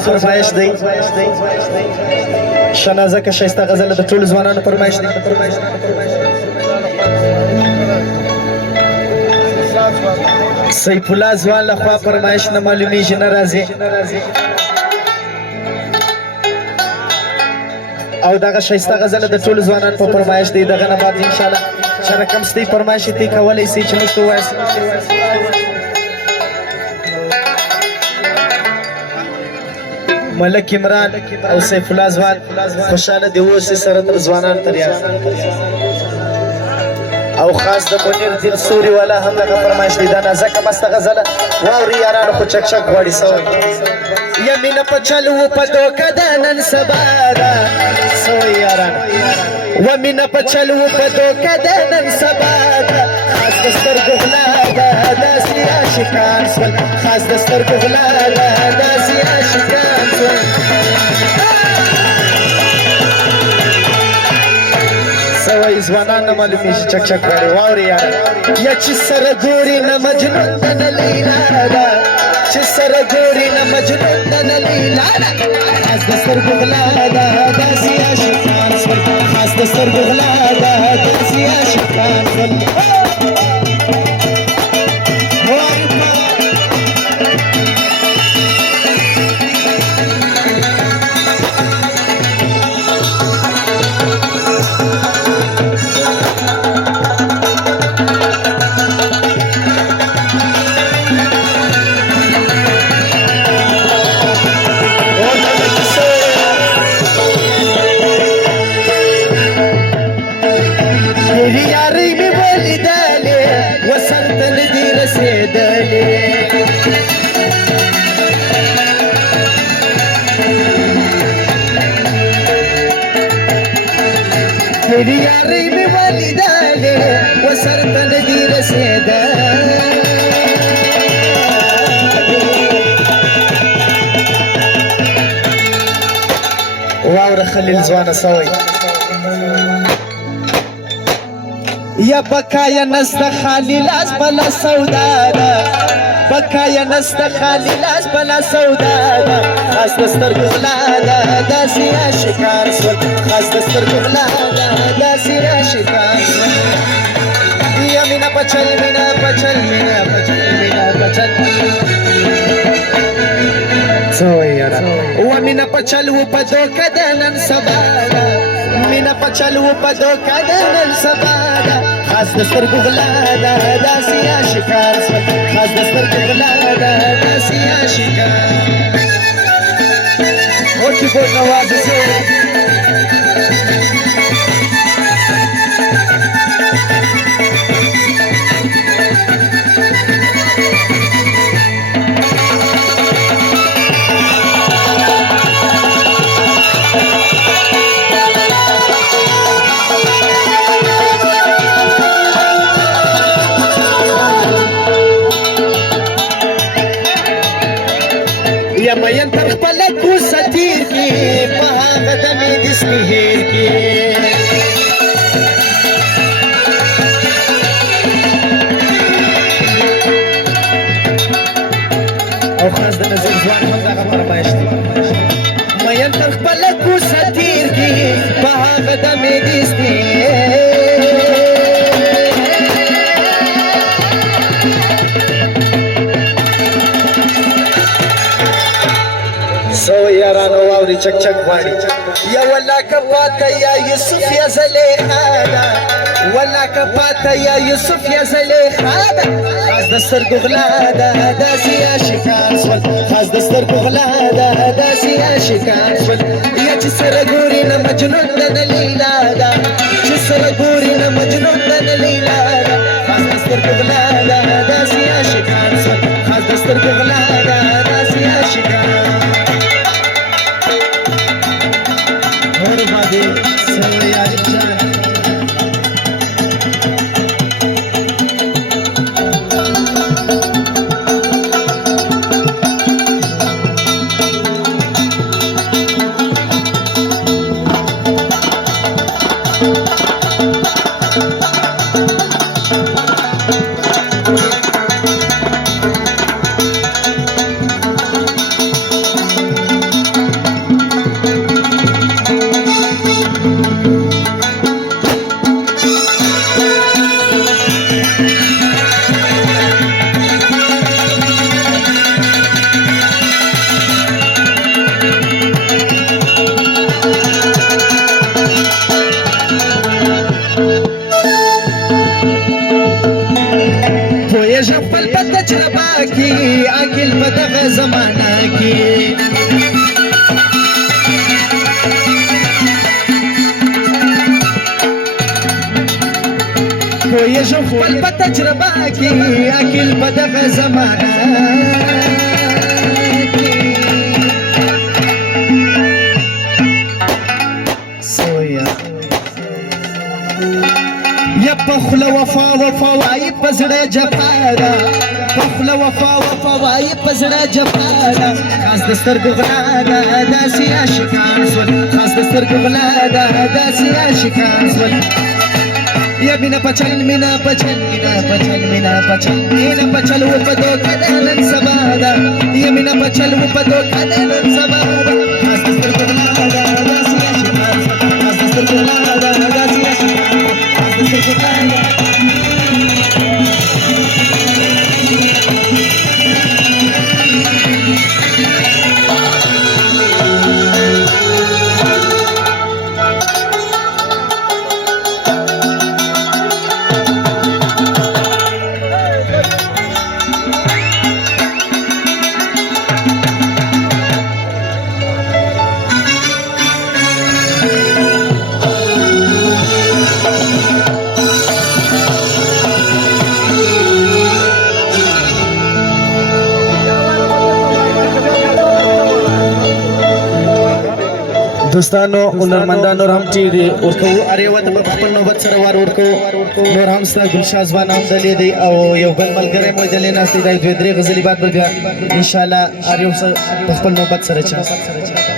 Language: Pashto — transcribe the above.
فرمایش دی شنازه که شایسته غزل د ټولو ځوانانو فرمایش دی. سیف الله ځوان لخوا فرمایش نه معلومیږي نه راځي او دغه شایسته غزل د ټولو ځوانانو په فرمایش دی. دغه نه بعد انشاءالله چې رقم ستی فرمایش دی کولی سي چې موږ ته ووایاست. ملک عمران او سیف الله ځوان خوشاله دی اوسې سره تر ځوانان تر یاد او خاص د منیر دل سوري والا هم دغه فرمایش دی. دا نازکه مسته غزله واوري یارانو خو چک چک غواړي سوی یمینه په چلو په دوکه د نن سبا ده سوی یارانو ومینه په چلو په دوکه د نن سبا ده خاص د سترګو غلا ده داسې عاشقان سول خاص د سترګو غلا ده داسې عاشقان سول سوی ځوانان نه معلومیږي چک چک غواړي واوري یاره یا چې سره ګوري نه مجنون ده نه لیلا ده چې سره ګوري نه مجنون ده نه لیلا ده خاص د سترګو غلا ده داسې عاشقان سول خاص د سترګو غلا ده داسې عاشقان سول تیری یاری می ولیدالی و سر ته ندی رسیدالی واوره خلیل ځوانه سوی یا بکایا نسته خالی لاس بلا سودا ده بکایا نسته خالی لاس بلا سودا ده خاص د سترګو غلا ده داسې عاشقان سول خاص د سترګو غلا ده داسې عاشقان سول یا مینا پچل مینا پچل مینا پچل مینا پچل سوی یاره و مینا پچل و په دوکه د نن سبا ده مینا پچل و په دوکه د نن سبا ده خاص د سترګو غلا ده داسې عاشقان سول خاص د سترګو غلا ده داسې عاشقان اوکی بول نوازه سوی یا مین تر خپل کوڅه تیر کی په هغه د مې د سپهیر کی او خاص د نظیر ځوان هم دغه فرمایش دی مین تر خپل کوڅه تیر کی په هغه د مې د سپهیر سو یارانو واوري چک چک غواړي یا ولا کپاته یا یوسف یا زلیخا ده ولا کپاته یا یوسف یا زلیخا ده خاص د سترګو غلا ده داسې عاشقان سول خاص د سترګو غلا ده داسې عاشقان سول یا چې سره ګوري نه مجنون ده نه لیلا ده چې سره ګوري نه مجنون ده نه لیلا ده خاص د سترګو غلا ده داسې عاشقان سول خاص د سترګو غلا ده داسې عاشقان سوی عارف جان خپل په تجربه کې عقل په دغه زمانه یا پخله وفا وفا وای پزړه جفارا پخله وفا وفا وای پزړه جفارا خاص دستر ګغلا داسي عاشقان سول خاص دستر ګغلا داسي عاشقان سول یا مینا پچل مینا پچل مینا پچل مینا پچل مینا پچل و پدو کدن سبا دا یا مینا پچل و پدو کدن سبا دا خاص دستر ګغلا داسي عاشقان خاص دستر ګغلا داسي عاشقان دوستانو هنرمندانو هم چې ورکو اره وته په خپل نوبت سره وار ورکو نور هم ستا ګلشاه ځوان هم دلې دی او یو بل ملګری مو دلې ناست دی دوی درې غزلې بعد به ان شاء الله اره په خپل نوبت سره چا